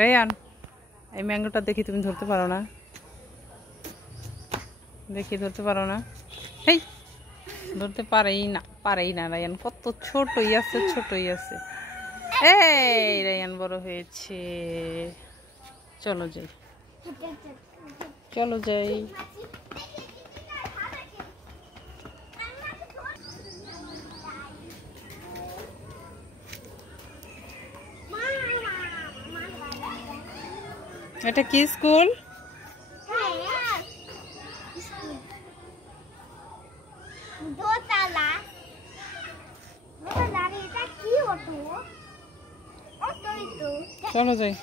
রেয়ান, এই ম্যাঙ্গোটা দেখি তুমি ধরতে পারো না? দেখি ধরতে পারো না? হেই, ধরতে পারেই না রায়ান। কত ছোটই আছে, ছোটই আছে। এই রায়ান বড় হয়েছে। চলো যাই, চলো যাই। এটা কি স্কুল? চলো যাই।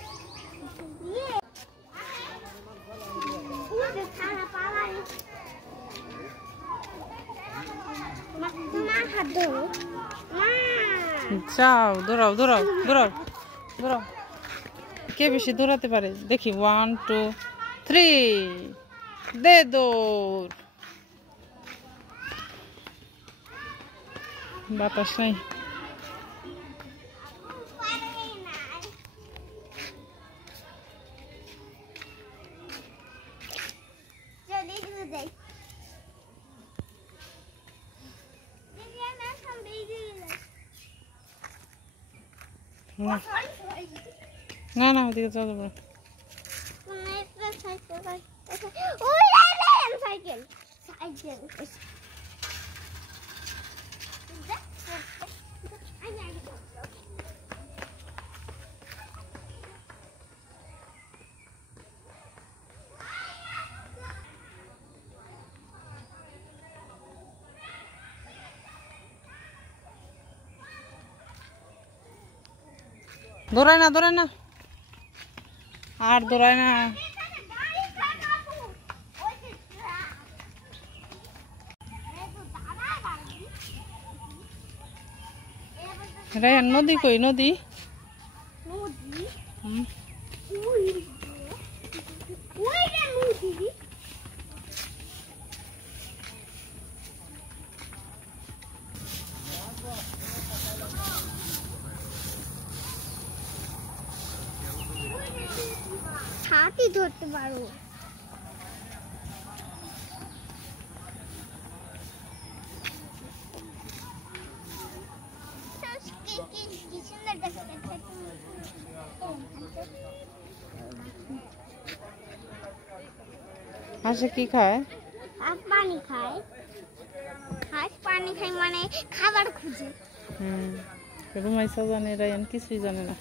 যাও, দৌড়াও দৌড়াও দৌড়াও দৌড়াও। কে বেশি দৌড়াতে পারে দেখি। 1 2 3, দে দৌড়। বাতাস নাই। না না, ওদিকে যাওয়া যাবে না। দৌড়ায় না, দৌড়ায় না, আর দৌড়ায় না। রায়ান, নদী কই? নদী হাতি ধরতে পারো। হাঁসে কি খায়? হাঁস পানি খায়। হাঁস পানি খায় মানে খাবার খুঁজে। রুমাইসা জানে, রায়ান কিছুই জানে না।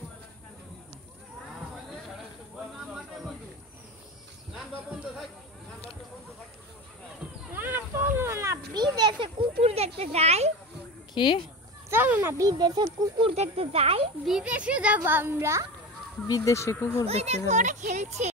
চলো না বিদেশে কুকুর দেখতে যাই। কি? চলো না বিদেশে কুকুর দেখতে যাই। বিদেশে যাবো আমরা। বিদেশে কুকুর দেখতে যাবো? খেলছে।